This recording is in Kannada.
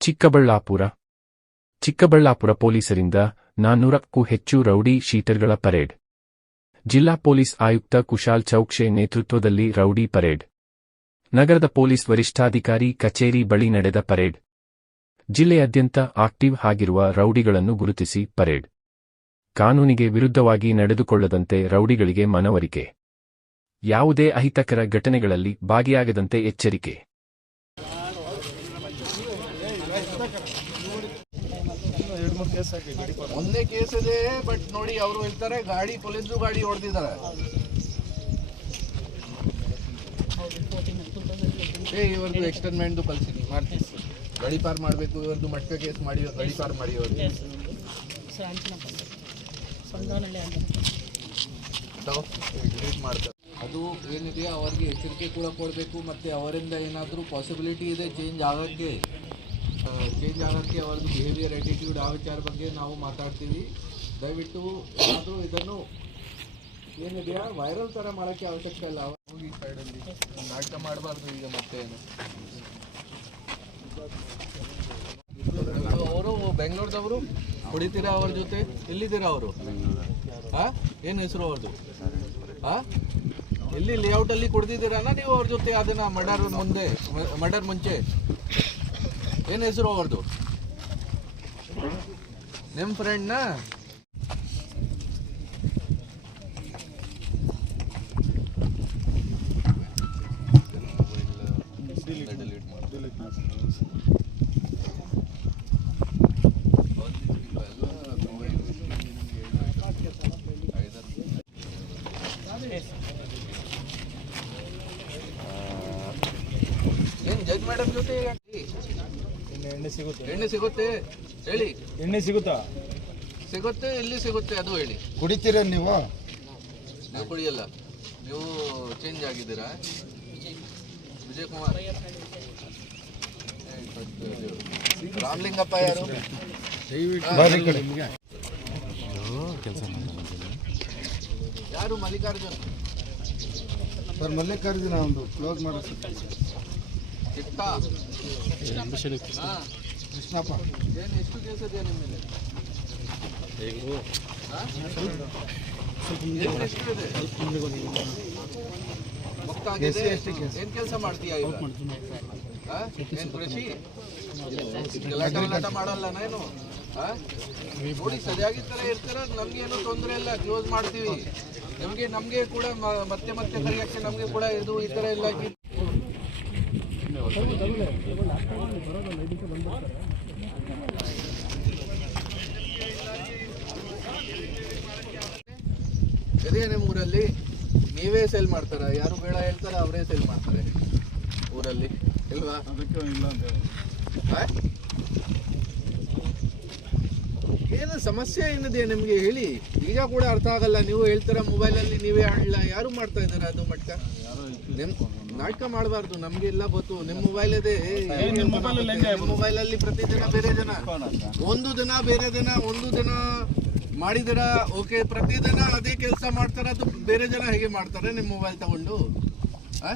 ಚಿಕ್ಕಬಳ್ಳಾಪುರ. ಚಿಕ್ಕಬಳ್ಳಾಪುರ ಪೊಲೀಸರಿಂದ ನಾನ್ನೂರಕ್ಕೂ ಹೆಚ್ಚು ರೌಡಿ ಶೀಟರ್ಗಳ ಪರೇಡ್. ಜಿಲ್ಲಾ ಪೊಲೀಸ್ ಆಯುಕ್ತ ಕುಶಾಲ್ ಚೌಕ್ಷೆ ನೇತೃತ್ವದಲ್ಲಿ ರೌಡಿ ಪರೇಡ್. ನಗರದ ಪೊಲೀಸ್ ವರಿಷ್ಠಾಧಿಕಾರಿ ಕಚೇರಿ ಬಳಿ ನಡೆದ ಪರೇಡ್. ಜಿಲ್ಲೆಯಾದ್ಯಂತ ಆಕ್ಟಿವ್ ಆಗಿರುವ ರೌಡಿಗಳನ್ನು ಗುರುತಿಸಿ ಪರೇಡ್. ಕಾನೂನಿಗೆ ವಿರುದ್ಧವಾಗಿ ನಡೆದುಕೊಳ್ಳದಂತೆ ರೌಡಿಗಳಿಗೆ ಮನವರಿಕೆ. ಯಾವುದೇ ಅಹಿತಕರ ಘಟನೆಗಳಲ್ಲಿ ಭಾಗಿಯಾಗದಂತೆ ಎಚ್ಚರಿಕೆ. ಒಂದೇ ಕೇಸ್ ಇದೆ ಬಟ್ ನೋಡಿ ಅವರು ಹೇಳ್ತಾರೆ ಗಾಡಿ ಪೊಲೀಸ್ ಗಾಡಿ ಹೊಡೆದಿದ್ದಾರೆ. ಏ ಇವ್ರದ್ದು ಎಕ್ಸ್ಟೆನ್ಮೆಂಟ್ದು ಕಳ್ಸಿ ಮಾಡ್ತೀವಿ ಗಡಿ ಪಾರ್ ಮಾಡಬೇಕು ಇವ್ರದ್ದು ಮಟ್ಕ ಕೇಸ್ ಮಾಡಿ ಗಡಿ ಪಾರ್ ಮಾಡಿ ಡಿಲೀಟ್ ಮಾಡ್ತಾರೆ. ಅದು ಏನಿದೆ, ಅವರಿಗೆ ಎಚ್ಚರಿಕೆ ಕೂಡ ಕೊಡಬೇಕು, ಮತ್ತು ಅವರಿಂದ ಏನಾದರೂ ಪಾಸಿಬಿಲಿಟಿ ಇದೆ ಚೇಂಜ್ ಆಗೋಕ್ಕೆ. ಚೇಂಜ್ ಆಗೋಕ್ಕೆ ಅವ್ರದ್ದು ಬಿಹೇವಿಯರ್ ಆ್ಯಟಿಟ್ಯೂಡ್ ಆ ವಿಚಾರ ಬಗ್ಗೆ ನಾವು ಮಾತಾಡ್ತೀವಿ. ದಯವಿಟ್ಟು ಏನಾದರೂ ಇದನ್ನು ಏನಿದೆಯಾ? ವೈರಲ್ ಥರ ಮಾಡೋಕ್ಕೆ ಅವಶ್ಯಕ ಇಲ್ಲ. ಹೋಗಿ ಸೈಡಲ್ಲಿ ನಾಟಕ ಮಾಡಬಾರ್ದು ಈಗ ಮತ್ತೆ. ಅವರು ಬೆಂಗಳೂರದವರು ಕುಡಿತೀರಾ ಅವ್ರ ಜೊತೆ? ಎಲ್ಲಿದ್ದೀರಾ ಅವರು? ಹಾಂ ಏನು ಹೆಸರು ಅವ್ರದ್ದು? ಹಾ ಎಲ್ಲಿ ಲೇಔಟ್ ಅಲ್ಲಿ ಕುಡ್ದಿದ್ದೀರಾನ ನೀವು ಅವ್ರ ಜೊತೆ ಅದನ್ನ ಮರ್ಡರ್ ಮುಂದೆ ಮರ್ಡರ್ ಮುಂಚೆ. ಏನು ಹೆಸರು ಅವ್ರದ್ದು ನಿಮ್ಮ ಫ್ರೆಂಡ್ನ ಡಿಲೀಟ್ ಜಡ್ಜ್ ಮೇಡಮ್ ಜೊತೆ ಎಣ್ಣೆ ಸಿಗುತ್ತೆ. ಎಣ್ಣೆ ಸಿಗುತ್ತೆ? ಹೇಳಿ. ಎಣ್ಣೆ ಸಿಗುತ್ತಾ? ಸಿಗುತ್ತೆ ಎಲ್ಲಿ ಸಿಗುತ್ತೆ ಅದು ಹೇಳಿ. ಕುಡಿತೀರ ನೀವು? ನೀವು ಕುಡಿಯಲ್ಲ. ನೀವು ಚೇಂಜ್ ಆಗಿದ್ದೀರಾ? ವಿಜಯ್ ಕುಮಾರ್ ರಾಮಲಿಂಗಪ್ಪ ಯಾರು? ಯಾರು ಮಲ್ಲಿಕಾರ್ಜುನ್? ಸರ್ ಮಲ್ಲಿಕಾರ್ಜುನ ಒಂದು ಕ್ಲೋಸ್ ಮಾಡೋ ಏನು ಎಷ್ಟು? ಏನು ಕೆಲಸ ಗಲಾಟೆ ಮಾಡಲ್ಲ ನಾನು? ನೋಡಿ ಸರಿಯಾಗಿ ತರ ಇರ್ತಾರ ನಮ್ಗೆ ಏನೋ ತೊಂದರೆ ಇಲ್ಲ ಕ್ಲೋಸ್ ಮಾಡ್ತೀವಿ ನಮಗೆ ನಮಗೆ ಕೂಡ ಮತ್ತೆ ಮತ್ತೆ ಕರೆಯಕ್ಕೆ ನಮಗೆ ಕೂಡ ಇದು ಈ ಇದೆಯಾ ನಿಮ್ಮ ಊರಲ್ಲಿ ನೀವೇ ಸೇಲ್ ಮಾಡ್ತಾರ? ಯಾರು ಬೇಡ ಹೇಳ್ತಾರ ಅವರೇ ಸೇಲ್ ಮಾಡ್ತಾರೆ ಊರಲ್ಲಿ ಇಲ್ವಾ? ಏನು ಸಮಸ್ಯೆ ಏನಿದೆ ನಿಮಗೆ ಹೇಳಿ? ಈಗ ಕೂಡ ಅರ್ಥ ಆಗಲ್ಲ. ನೀವು ಹೇಳ್ತಾರ ಮೊಬೈಲಲ್ಲಿ ನೀವೇ ಆಡಲ್ಲ ಯಾರು ಮಾಡ್ತಾ ಇದಾರೆ ಅದು ಮಟ್ಟ? ನಿಮ್ ನಾಟಕ ಮಾಡಬಾರ್ದು ನಮ್ಗೆ ಎಲ್ಲ ಗೊತ್ತು. ನಿಮ್ ಮೊಬೈಲ್ ಇದೆ ಮೊಬೈಲ್ ಅಲ್ಲಿ ಪ್ರತಿದಿನ ಬೇರೆ ಜನ ಒಂದು ದಿನ ಬೇರೆ ದಿನ ಒಂದು ದಿನ ಮಾಡಿದಿರ ಓಕೆ ಪ್ರತಿದಿನ ಅದೇ ಕೆಲಸ ಮಾಡ್ತಾರ ಅದು ಬೇರೆ ಜನ ಹೇಗೆ ಮಾಡ್ತಾರೆ ನಿಮ್ಮ ಮೊಬೈಲ್ ತಗೊಂಡು? ಆ?